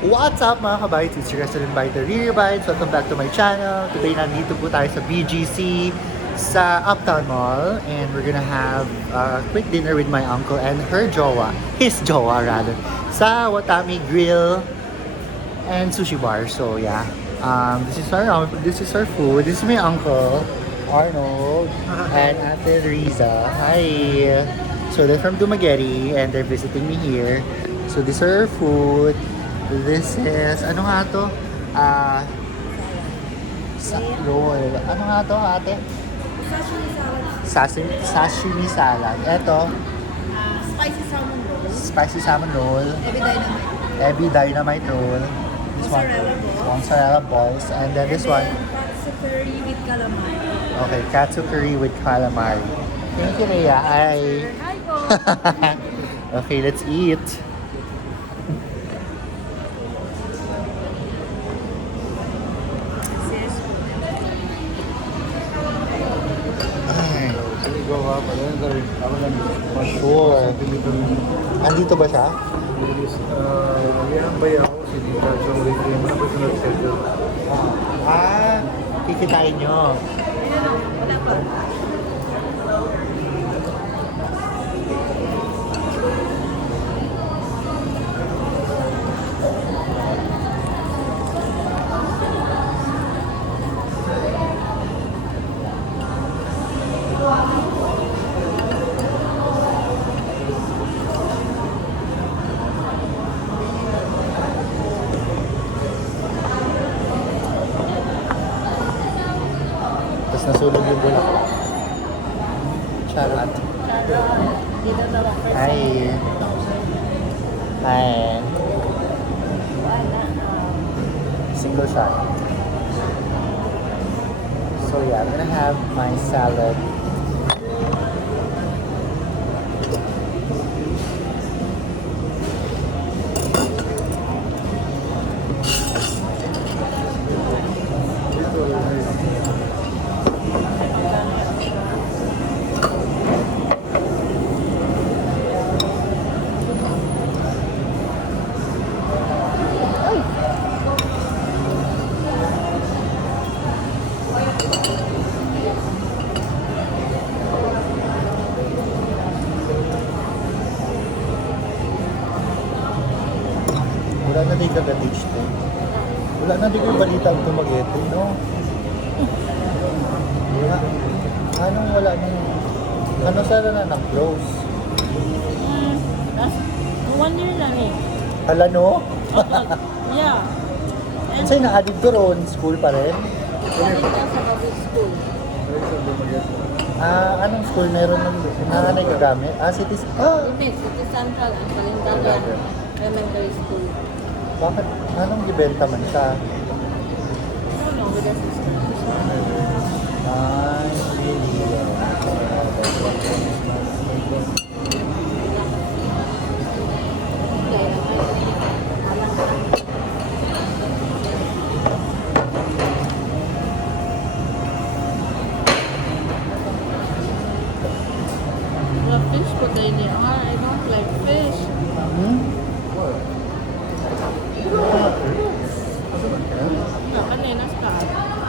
What's up mga kabites? It's your Restaurant Biter, Riri Bites. Welcome back to my channel. Today nandito po tayo sa BGC sa Uptown Mall and we're gonna have a quick dinner with my uncle and her jowa, his jowa rather, sa Watami Grill and Sushi Bar. So yeah, this is our food. This is my uncle Arnold and Ate Riza. Hi. So they're from Dumaguete and they're visiting me here. So this is our food. This is, ano nga to? Roll. Ano nga to, ate? Sashimi salad. Sashimi salad. Ito, Spicy salmon roll. spicy salmon roll. Heavy dynamite. Heavy dynamite roll. This one, Mozzarella balls. mozzarella balls. And then this one, Katsu curry with calamari. okay, katsu curry with calamari. Thank you, Rhea. Hi. Hi po. Okay, let's eat. Ay, sure. Andito ba siya? Kikitain nyo. Wala pa. Tapos nasunog yung bulaklak. Charot. Dito na lang. Hi. Hi. Single shot. So yeah, I'm gonna have my salad. Wala na din kagatich to. Wala na din yung balita ang Dumaguete, no? Wala. Anong wala nang... Ano sana na nag-close? That's 1 year lang eh. Hala, no? Yeah. Ano sa'yo na-added ko ron? School pa rin? Dito sa public school. Anong school meron ng nagagamit? Cities? Unit, City Central and Palindagan Elementary School. Bakit? Anong gibenta man siya? No, with the system. Ay, really? The fish po tayo niya. I don't like fish. Hmm? No, kanina sa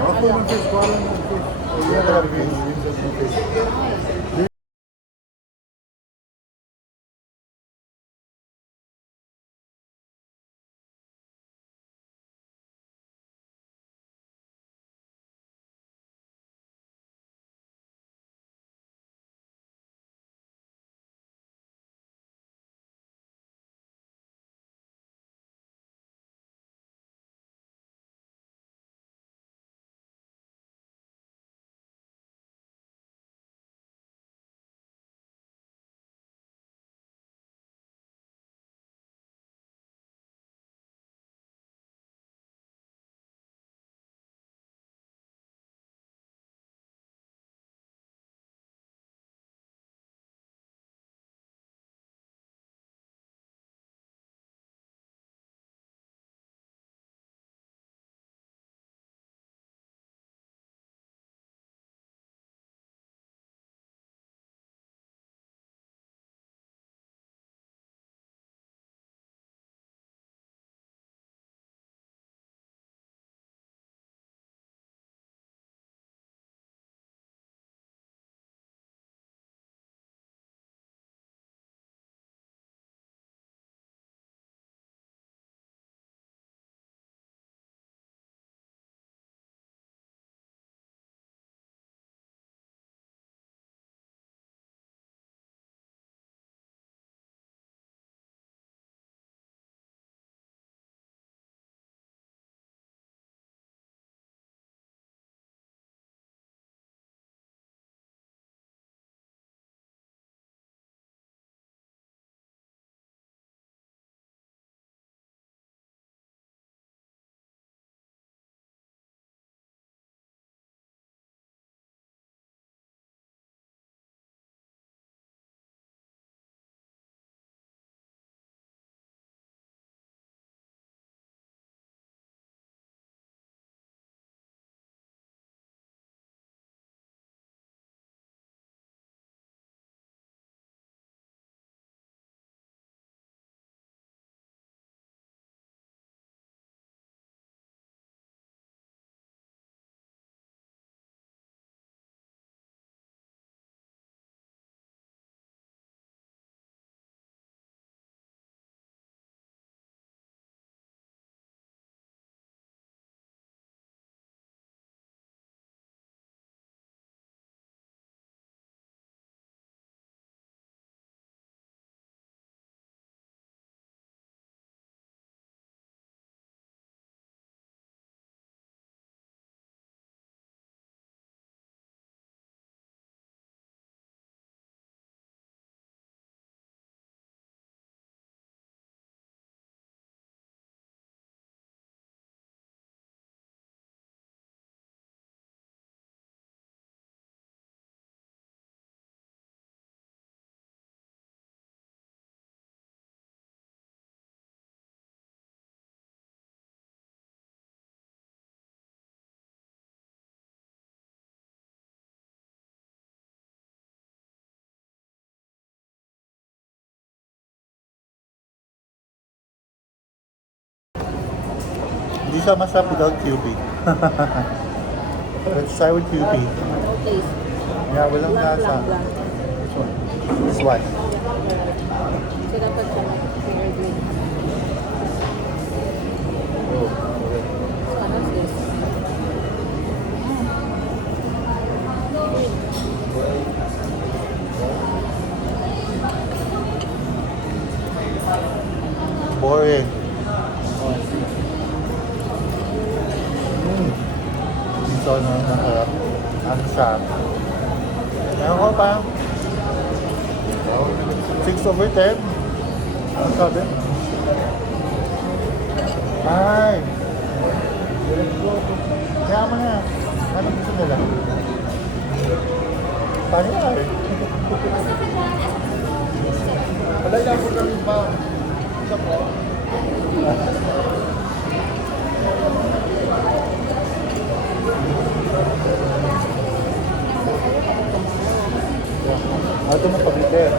Ako mag-fish, wala mag-fish. Hindi na talaga Hindi siya masarap without QP. Let's try with QP. No taste. Yeah, walang Blank, lasa. blank, blank. This one. So, dapat siya fair green. Oh, okay. So, ano this? Boring. So, ano, masarap. Ano siya? Ewan ko pa. 6/10. Ano sabi? Ay! Kaya mo na. Ano gusto nila? Paano yan? Wala lang po kami pa. Isa po. Ano ito mo pag-iter?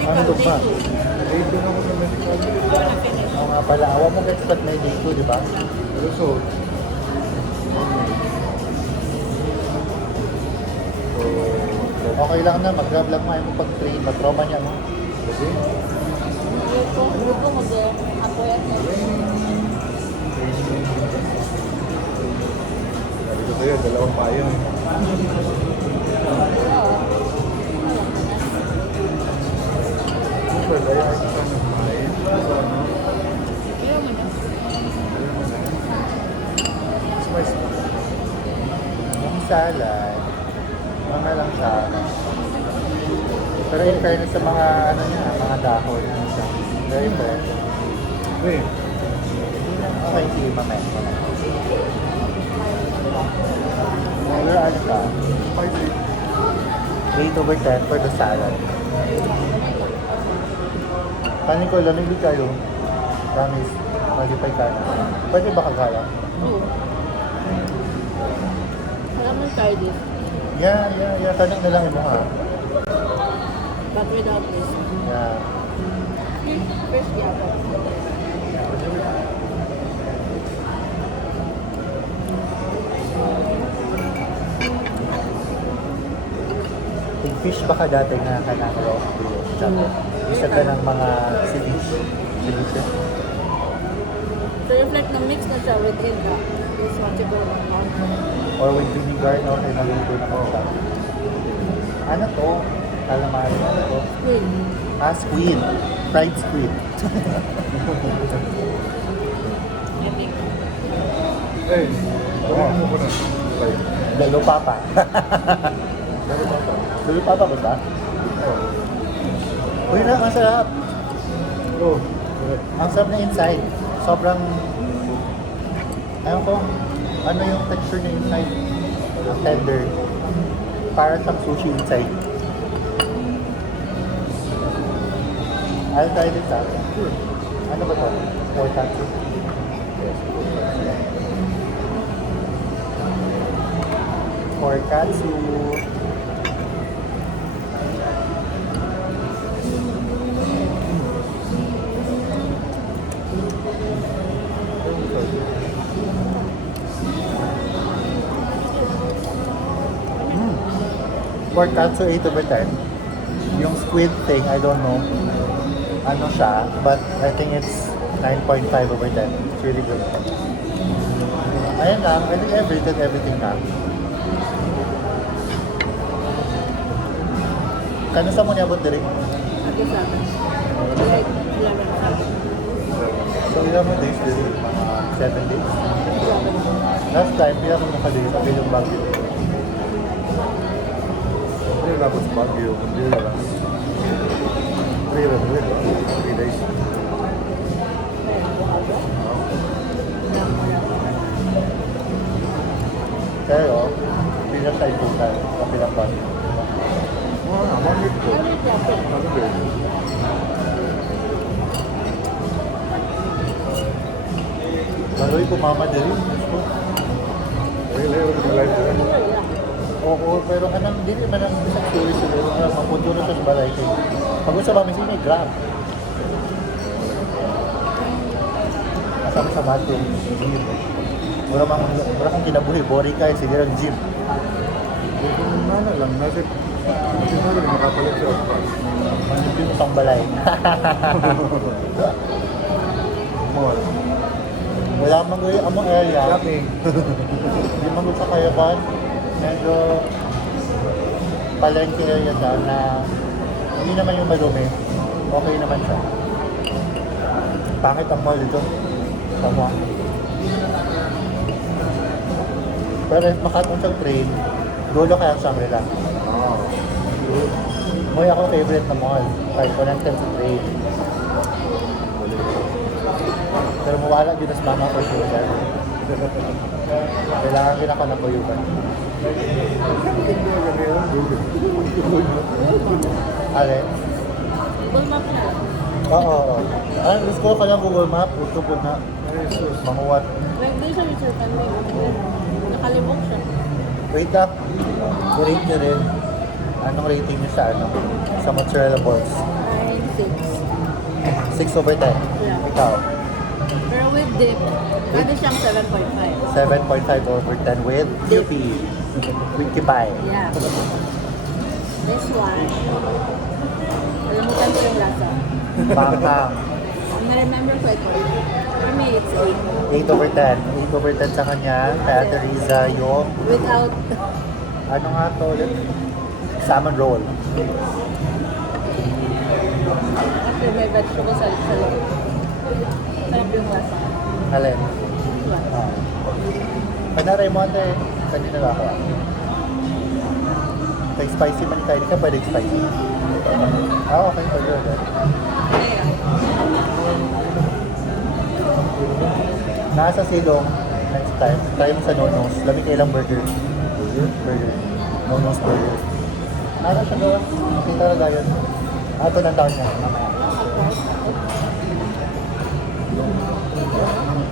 Ano ito pa? Dito na ako sa medical. Oo nga pala. Awa mo expect may day 2, di ba? So, Okay lang na. Mag-vlog mo mo pag-train. Mag-trauma niya mo. kasi, Grupo mo dyan. Ako yan. sabi ko sa'yo, dalawang payo. Super, kaya ako sa nagmahin. So, ano? Spice. Yung salad. Mga lang siya. Pero in fairness sa mga ano niya, mga dahon. Ano siya. Very fresh. Wait. Okay, sige, mamaya. Pero ano siya? Spicy. 8/10 for the salad. Kanin ko, lamig kayo. Promise. Malipay ka na. Pwede ba kagaya? Alam mo try this. Yeah. Tanong na lang yung mukha. But without this. Yeah. First ako. Big fish ba ka dati nga ka ng raw food? Isa ka ng mga ceviche. Ceviche? So yung like na-mix na siya with Inca. This one siguro. Or with vinegar, no? Kaya naluto na ko siya. Ano to? Calamari. Ano to? Squid. Squid. Fried squid. Epic. Hey, tawag mo ko na. Like, Lalo papa. meron ba ito? Lalo papa ba ba? Oh. Uy na, ang sarap. Oh, correct. Ang sarap na inside. Sobrang... Ayun ko, ano yung texture niya inside? Ang tender. Para siyang sushi inside. I'll try this out. Sure. Ano ba ito? Pork katsu. Pork katsu. Pork katsu 8/10. Yung squid thing, I don't know. Ano siya, but I think it's 9.5/10. It's really good. Ayan lang, I think I've rated everything na. Kano sa mo niabot diri? Ako sa akin. Like 11 sa akin. So ilang mo days diri? Mga 7 days? 11. Last time, ilang mo ka days? Sabi yung Baguio. Hindi na ako sa Baguio. Hindi na lang. 3 days. Pero, bilang sa iputan, sa bilang Baguio. Ah, mamit ko. Ano yung traffic? Ano ba yun? Laloy kumama diri. Ay, layo na live ko. Oo, pero kanang dili man ang isang story siguro nga mapunto na siya sa balay kay. Pag sa mami sini grab. Asa kami sa bathroom, gym. Mura kang kinabuhi, boring ka, sige lang gym. Kung ano lang, nasa makapalit siya. Hindi mo pang balay. Mall. Wala mang among area. Shopping. Hindi man sa Kayaban. Medyo palengke area siya na hindi naman yung madumi. Okay naman siya. Pangit ang mall dito. Tama. Pero if makatong siyang train, dulo kaya ang Shangri-La. Moy ako favorite na mall. Kahit connected sa train. Pero mawala din sa mama ko siya. Kailangan din ako ng kuyuban. Ale? Google Map na lang. Oo. Ay, gusto ko lang Google Map. Gusto po na. Manguwat. Like, di siya research ano nakalibok siya. Wait up. I-rate nyo rin. Anong rating nyo sa ano? Sa mozzarella balls? 9.6. 6 over 10. Yeah. Ikaw? Pero with dip, pwede siyang 7.5. 7.5 over 10 with Dip. QP. With Kipay. Yeah. This one, alimutan ko yung lasa. Bangkang. Ang na-remember ko ito. For me, it's 8. 8 over 10. 8 over 10 sa kanya. Kaya Teresa yung, Without, ano nga to ulit? Salmon roll. after may vegetable sa loob. Sarap yung lasa. Alin? Diba? Panaray mo ate. Kanina ba ako? Kay spicy man kayo. Hindi ka pwede spicy. Okay. Pwede. Yeah. Nasa silong. Next time. Try mo sa Nonos. Lamig kayo lang burger. Burger. Nonos burger. Nasa siya doon. Kita na dayon. Ito ng taon niya. Mamaya.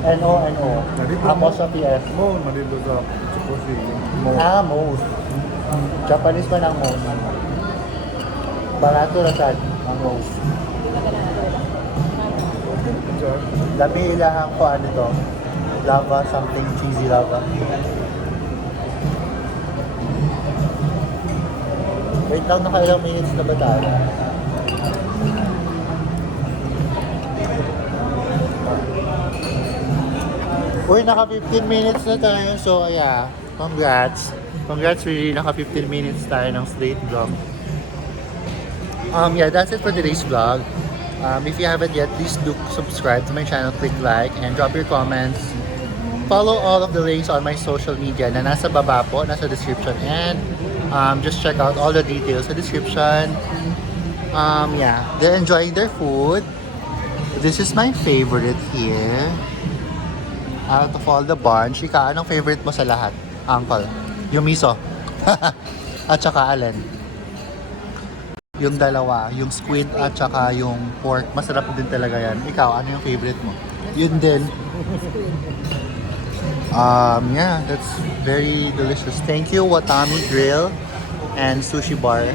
N-O-N-O. Apostrophe F. Mall, malilo sa Chukosi. Ah, most. Japanese man ang most. Barato na sad ang most. Labi ilahan ko ano to. Lava, something cheesy lava. Wait lang, nakailang minutes na ba tayo? Uy, naka 15 minutes na tayo. So, yeah. Congrats. Congrats, really. Naka 15 minutes tayo ng straight vlog. Yeah, that's it for today's vlog. If you haven't yet, please do subscribe to my channel, click like, and drop your comments. Follow all of the links on my social media na nasa baba po, nasa description. And just check out all the details sa description. Yeah, they're enjoying their food. This is my favorite here. Out of all the bunch, ika, anong favorite mo sa lahat, Uncle? Yung miso. At saka alin? Yung dalawa, yung squid at saka yung pork. Masarap din talaga yan. Ikaw, ano yung favorite mo? Yun din. Yeah, that's very delicious. Thank you, Watami Grill and Sushi Bar.